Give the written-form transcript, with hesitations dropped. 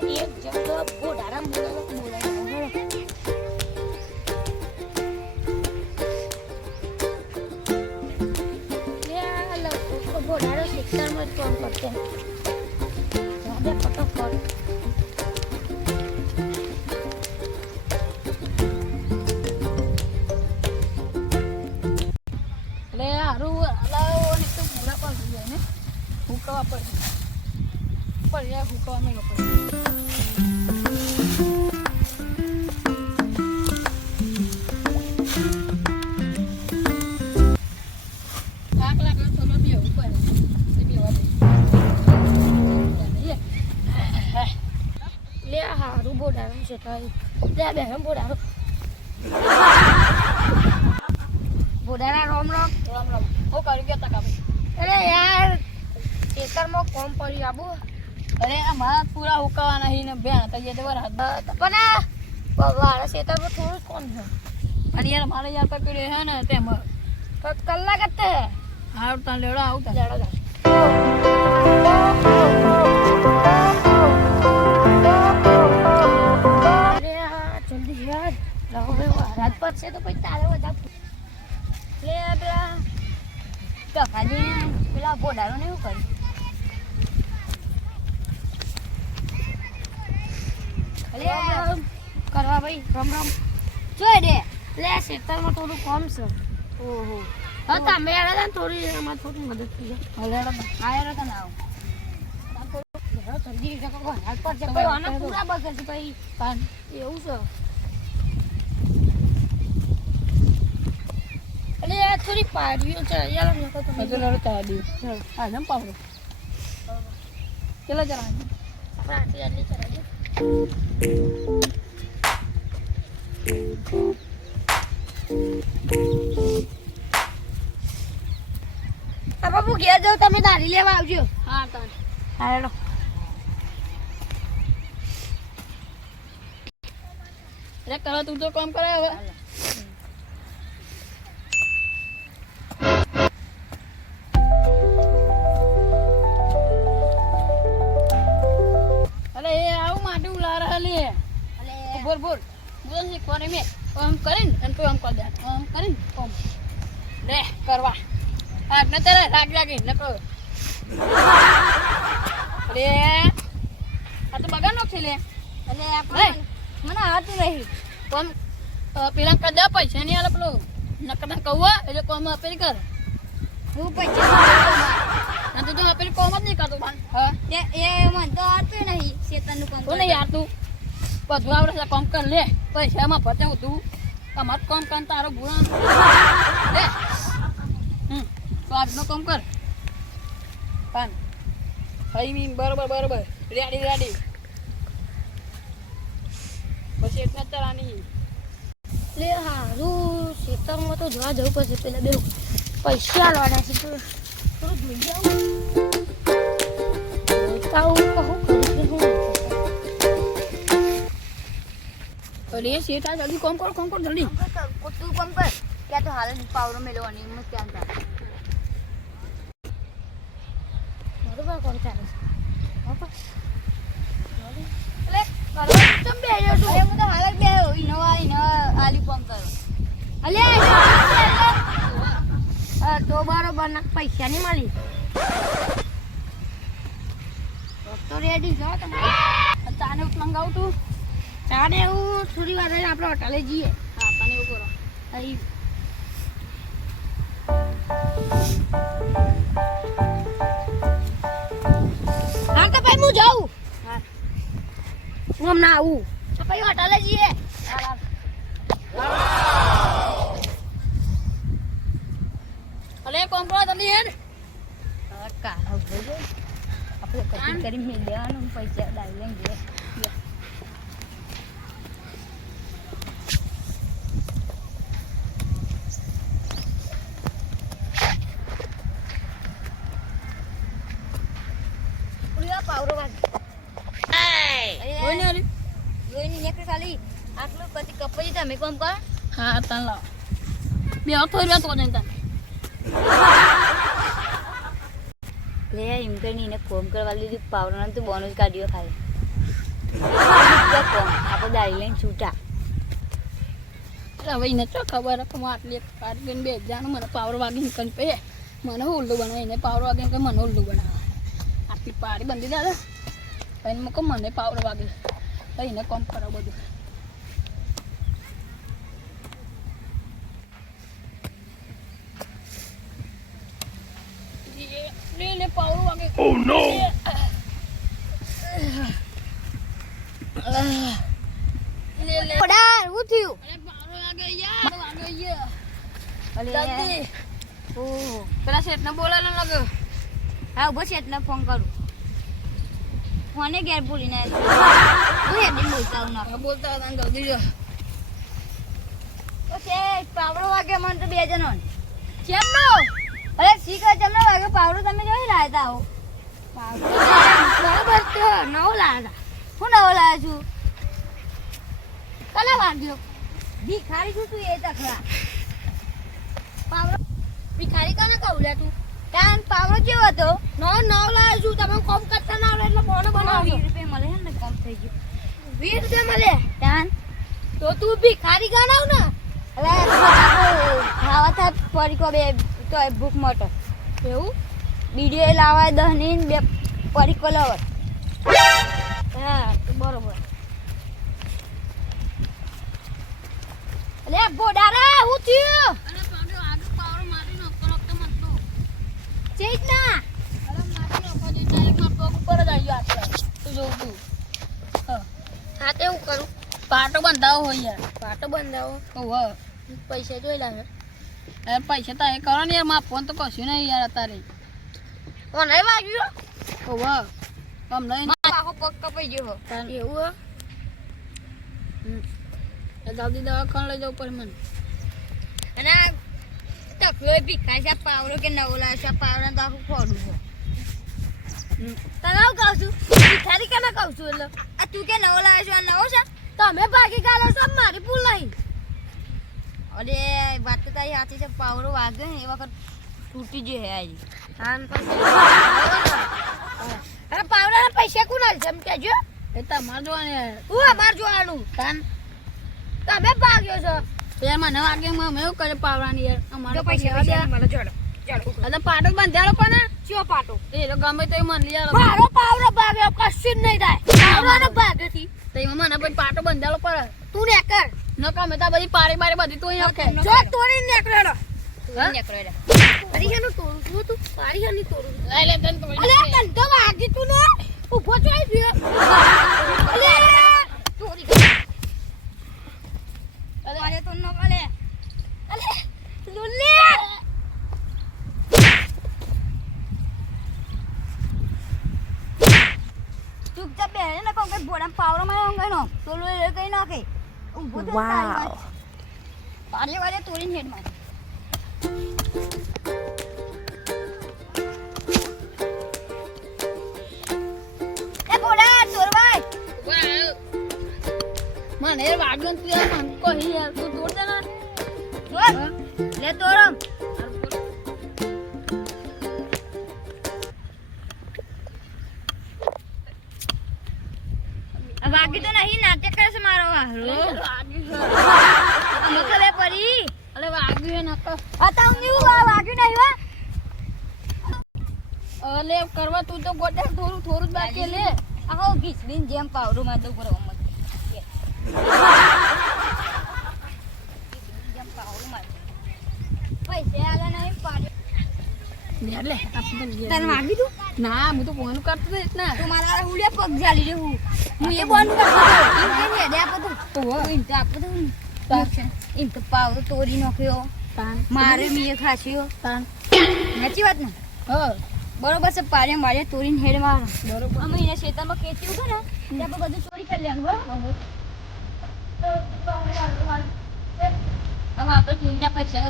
એક જગ્યા બોડારામ બોલાય બોડારો શિક્ષણમાં જ કામ કરતે રાધે ફટોફટ એટલે હારું હલાવો ને તો પૂરા પર થઈ જાય ને હુકવા પર યાર હુકવા નહીં પડે બોડારો છે તો લે બેહમ બોડારો બોડારા રોમ રોમ રોમ રોમ હું કરી ગયો તકા અરે યાર ખેતરમાં કોમ પડી આબુ અરે અમારા પૂરા હુકાવા નહીં ને બેન તો જે દેવર હાથ પણ વાળા ખેતરમાં થોડું કોમ છે અને યાર મારે યાર પકડ્યો છે ને તેમ કલાક જ તે આવતા લેવડા આવતા લેવડા રાજપથ છે તો પછી તારે બધા લે પેલા ટકાજી પેલા બોડારો ને એવું કર્યું કરવા ભાઈ રમ રમ જોઈ દે લે ખેતરમાં થોડું કમ છે ઓહો હા તમે યાર ને થોડી એમાં થોડી મદદ થઈ જાય હલે આયરો તને આવ જલ્દી જકો રાજપથ છે ભાઈ આને પૂરા બગર છે ભાઈ પાન એવું છે અલે યાર થોડી પાડ્યું છે યાર મેં તો તમે લડો ચા દી હા જમ પાવડો ચલો જરા આપણે આટલી આટલી ચલા દે આ બાબુ ઘેર જાવ તમે દારી લેવા આવજો હા તાન હા હેડો રે કરો તું તો કામ કરે હવે બોલ બોલ બોલ ને કોને મે આમ કરીને અને તો આમ કરી દે આમ કરીને આમ લે કરવા આ ન તારે રાગ લાગી નકો અરે આ તો બગા નો છે લે એટલે આપણે મને આતું નહીં કોમ પેલા કદ પૈસા નહીં આલે પેલો નકડા કહું એટલે કોમ અપેલ કર હું પૈસા ના તો અપેલ કોમ જ નહીં કરતો ભાન હા એ મન તો આતું નહીં શેતાનનું કામ તો નહીં આતું બધું આવડે કામ કર લે પૈસામાં ભચાવું તું તમારું કામ કર તારો ગુણ લે તો આજનો કામ કર પાન થઈ બરોબર બરોબર રેડી રેડી પછી એટલે તરાની લે હારું ખેતરમાં તો જોવા જવું પડશે પેલા બે પૈસા લાવવાના છે તો થોડું જોઈ જાઉં કહું અરે સેટા જલ્દી કામ કર જલ્દી તું કામ કર ત્યાં તો હાલ પાવડો મેળવવાની એમ ત્યાં ચાલે બરોબર કોણ ચાલે એટલે કરો તમ બેજો તું અરે હું તો હાલ જ બેહો ઇનોવા આલી કામ કરો અલે તો બરોબર ના પૈસા નહીં મળી તો રેડી છો તમે ચાને મંગાવું તું ચાને એવું થોડી વાર આપણે હોટલે જઈએ હા તને એવું કરો અહીં હા તો ભાઈ હું જાઉં હા હું હમણાં આવું તો ભાઈ હોટલે જઈએ અલે કોમ્પ્રો જલ્દી હેડ કા હવે આપણે કટિંગ કરી મેં લેવાનું પૈસા ડાલી લેંગે પાવરો વાગ ઓય ને જોઈની નેક ખાલી આટલું કતી કપજી તમે કોમ કર હા તન લાવ બે થોડી વાત કોને તન લે એમ કરીને કોમ કરવા લીધી પાવરો ને તો બોનસ કાઢ્યો ખાલી આપણે દાડી લઈને છૂટા. હવે એને ચો ખબર કે હું આટલી કાઢીને બે જાણું મને પાવર વાગીને કરી પે મને ઉલ્લું બનાવે એને પાવર વાગીને કે મને ઉલ્લું બનાવે આટલી પાડી બંધી દાદા એને મૂકો મને પાવર વાગે તો એને કોમ કરો બધું લે પાવર વાગે ઓ નો લે ઓડા હું થયું? અરે પાવર વાગે યાર વાગે યાર અલે જલ્દી ઓ પેલા શેઠને બોલાવવાનું લાગે હા ઉભો છે એટલે ફોન કરું. ફોને ઘેર ભૂલીને હું એમને બોલતા હું ના બોલતા હતા જલ્દી જો તો છે પાવડો વાગે મને તો 2 જણો કેમનો અરે શીખર તમને વાગે પાવડો તમે જોઈ લાયા હો બરાબર તો નવો લાવ્યા હું નવો લાવ્યો છું. કલા વાગ્યો ભિખારી છું તું એ તખરા પાવડો ભિખારી કાને કહું લે તું તાન પાવડો કેવો હતો? નવો લાવ્યો છું તમે કોમ કરતા ના આવડે એટલે મોનો બનાવજો 20 રૂપિયા મળે છે ને કમ થઈ ગયું 20 રૂપિયા મળે તાન તો તું ભિખારી ગણાવ ને અરે ખાવા થાય પડીકો બે તો ભૂખ મોટો એવું બીડીઓ લાવાય 10 ની 2 પડીકો લાવે. હા તો બરોબર અલે બોડારા હું થયું? અરે પાડો આગળ પાવર મારી નોકરો તો મતલો ચેત ના અરે મારી નોકરો જે ડાયરેક્ટ માર પગ ઉપર જ આવ્યો આટલો તું જોઉં તું હા તે હું કરું પાટો બંધાવો હોય યાર પાટો બંધાવો ઓહો પૈસા જોઈ લાવે અરે પૈસા તો એ કરો ને યાર માર ફોન તો કશું નહીં યાર અત્યારે કોને વાગ્યો ઓહો કમ લઈને આખો પગ કપાઈ ગયો. એવું હે જલ્દી દવાખાને લઈ જવું પડે મને અને આ તકલો ભીખાય છે પાવડો કે નવો લાવ્યો છે પાવડા તો આખું ફોડું છે. તને હું કહું છું ભિખારી કેને કહું છું એટલે આ તું કે નવો લાવ્યો છે આ નવો છે? તમે ભાગી ગાલો છો મારી ભૂલ નહીં અરે વાત તો તારી સાચી છે પાવડો વાગ્યો ને એ વખત તૂટી ગયો હે આજે. અરે પાવડાના પૈસા કોણ આલશે એમ કહેજો એ તમારે જોવાનું યાર હું અમારે જોવાનું કાન તમે ભાગ્યો છો એ મને વાગે મેં એવું કરે પાવડાની યાર અમારે પૈસા દે મને જોડો અરે પાટો બંધાડો કોને ચિયો પાટો એ તો ગમે તો મન લઈ આલો મારો પાવડો ભાગ્યો કશું જ નહીં થાય પાવડાનો ભાગેથી તો એમાં મને પછી પાટો બંધાડો પડે તું ને કર ન કમે તો બધી પારી બધી તું અહીંયા જો તોડી નીકળેલો હા? નીકળેલો પારીહાનું તોડું છું તું પારીહાની તોડું લઈ લે તને તોડી અલે ધંધો વાગી તું ને ઊભો જોઈ ગયો અલે તોડી અલે તો ન અલે અલે લુલે ચૂપચાપ બેહે ને કહું કે બોડા પાવરો માં અંગાઈનો તો લો એ કઈ નાખે ઊભો તો વાવ પારી વાળે તોડીને હેડ માર એ બોડા તોરવાય મને એ વાગ્યો ને તું યાર મને કહી યાર તું તોડ દે ને તોડ લે તોરમ વાગી તો નહીં નાટક કરે છે મારો વાહરો અમે ખબર પડી અલે વાગ્યું હે નકો હતા ઊંધી વાગ્યું નહીં વા અલે કરવા તું તો ગોડે થોડું જ બાકી લે આહો ઘીચડીને જેમ પાવરું માં દઉં બરો મત જેમ પાવરું માં પૈસા આલે નહીં પાડ્યો લે આપણે તને વાગી તું ના હું તો ફોન કરતો હતો એટલે તું મારા હુલિયા પગ જાલી દે હું એ બંધ કરતો એમ કે ને દે આપો તો એમ તો આપો તો એમ તો પાવરો તોડી નાખ્યો મારે મીએ ખાસ્યો સાચી વાત ને હા બરોબર છે પાડે મારે તોડીને હેડ માર બરોબર અમે એને ખેતરમાં ખેતી ઉઠો ને ત્યાં બધું ચોરી કરી લેવાનું બરોબર હવે આપણે પૈસા